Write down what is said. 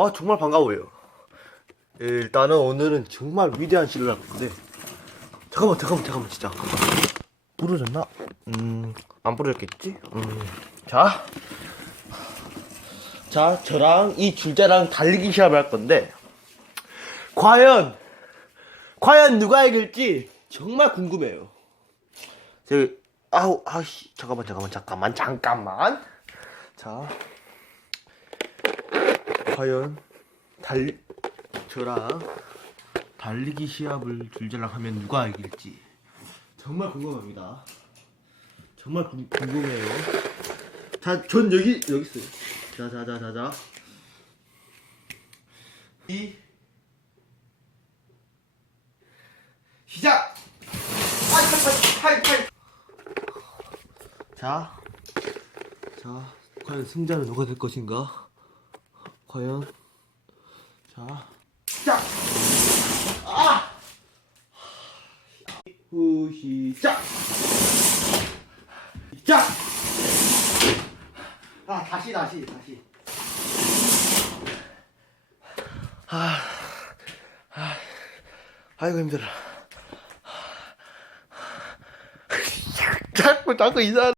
아 정말 반가워요. 일단은 오늘은 정말 위대한 시를 할 건데 잠깐만 잠깐만 잠깐만 진짜 부러졌나? 음안 부러졌겠지? 음자 자, 저랑 이 줄자랑 달리기 시합을 할 건데, 과연, 과연 누가 이길지 정말 궁금해요. 저, 아우, 아씨, 잠깐만, 잠깐만, 잠깐만, 잠깐만. 자, 과연, 달, 저랑 달리기 시합을 줄자랑 하면 누가 이길지 정말 궁금합니다. 정말 궁, 궁금해요. 자, 전 여기 여기 있어요. 자, 자, 자, 자, 자. 이 시작. 팔, 팔, 팔, 팔. 자, 자, 과연 승자는 누가 될 것인가? 과연, 자, 시작. 아, 후 시작. 시작. 아 다시 다시 다시 아, 아 아이고 힘들어 자꾸 자꾸 이상